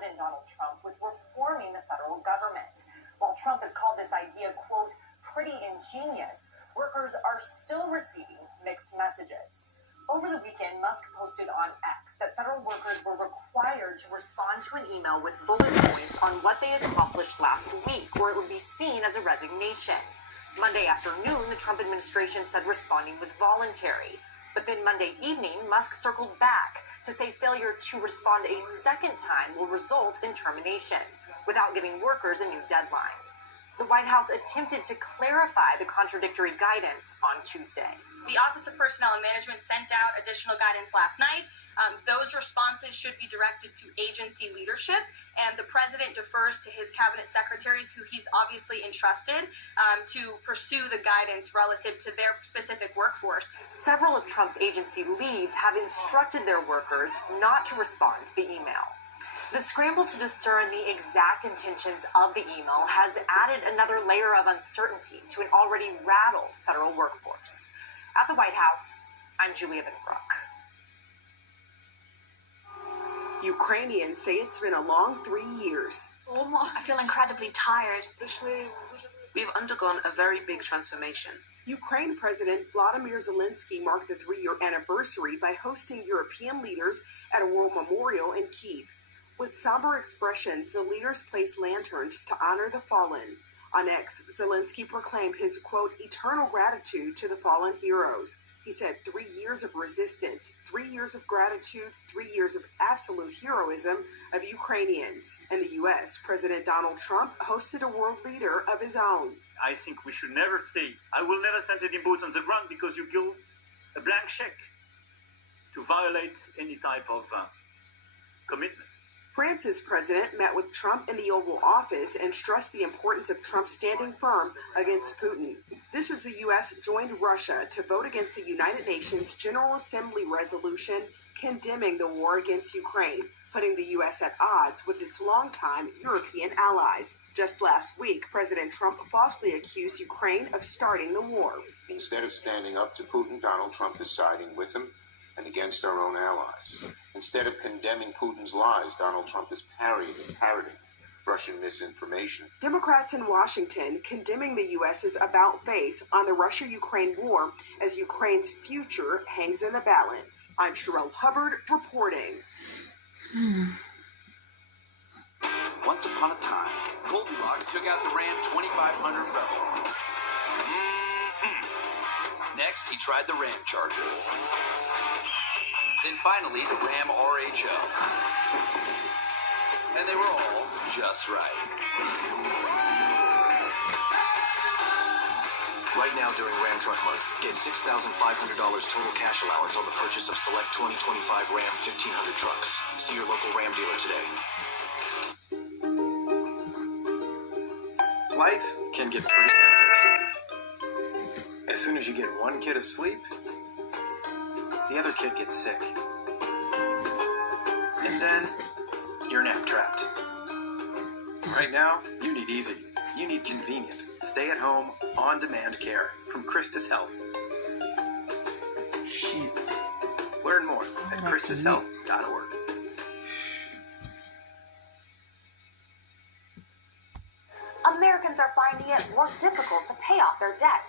President Donald Trump with reforming the federal government. While Trump has called this idea, quote, pretty ingenious, workers are still receiving mixed messages. Over the weekend, Musk posted on X that federal workers were required to respond to an email with bullet points on what they had accomplished last week, or it would be seen as a resignation. Monday afternoon, the Trump administration said responding was voluntary. But then Monday evening, Musk circled back to say failure to respond a second time will result in termination, without giving workers a new deadline. The White House attempted to clarify the contradictory guidance on Tuesday. The Office of Personnel and Management sent out additional guidance last night. Those responses should be directed to agency leadership, and the president defers to his cabinet secretaries, who he's obviously entrusted to pursue the guidance relative to their specific workforce. Several of Trump's agency leads have instructed their workers not to respond to the email. The scramble to discern the exact intentions of the email has added another layer of uncertainty to an already rattled federal workforce. At the White House, I'm Julia Benbrook. Ukrainians say it's been a long 3 years. I feel incredibly tired. We've undergone a very big transformation. Ukraine President Vladimir Zelensky marked the 3-year anniversary by hosting European leaders at a war memorial in Kyiv. With somber expressions, the leaders placed lanterns to honor the fallen. On X, Zelensky proclaimed his, quote, eternal gratitude to the fallen heroes. He said 3 years of resistance, 3 years of gratitude, 3 years of absolute heroism of Ukrainians. In the U.S., President Donald Trump hosted a world leader of his own. I think we should never say, I will never send any boots on the ground, because you give a blank check to violate any type of commitment. France's president met with Trump in the Oval Office and stressed the importance of Trump standing firm against Putin. This as the U.S. joined Russia to vote against the United Nations General Assembly resolution condemning the war against Ukraine, putting the U.S. at odds with its longtime European allies. Just last week, President Trump falsely accused Ukraine of starting the war. Instead of standing up to Putin, Donald Trump is siding with him and against our own allies. Instead of condemning Putin's lies, Donald Trump is parroting Russian misinformation. Democrats in Washington condemning the U.S.'s about-face on the Russia-Ukraine war as Ukraine's future hangs in the balance. I'm Sherelle Hubbard reporting. Once upon a time, Goldilocks took out the Ram 2500 Rebel. Next, he tried the Ram Charger. Then finally, the Ram RHO. And they were all just right. Right now during Ram Truck Month, get $6,500 total cash allowance on the purchase of select 2025 Ram 1500 trucks. See your local Ram dealer today. Life can get pretty hectic. As soon as you get one kid asleep, the other kid gets sick. And then you're nap trapped. Right now, you need easy. You need convenient, stay-at-home, on-demand care from Christus Health. Shit. Learn more at ChristusHealth.org. Americans are finding it more difficult to pay off their debt.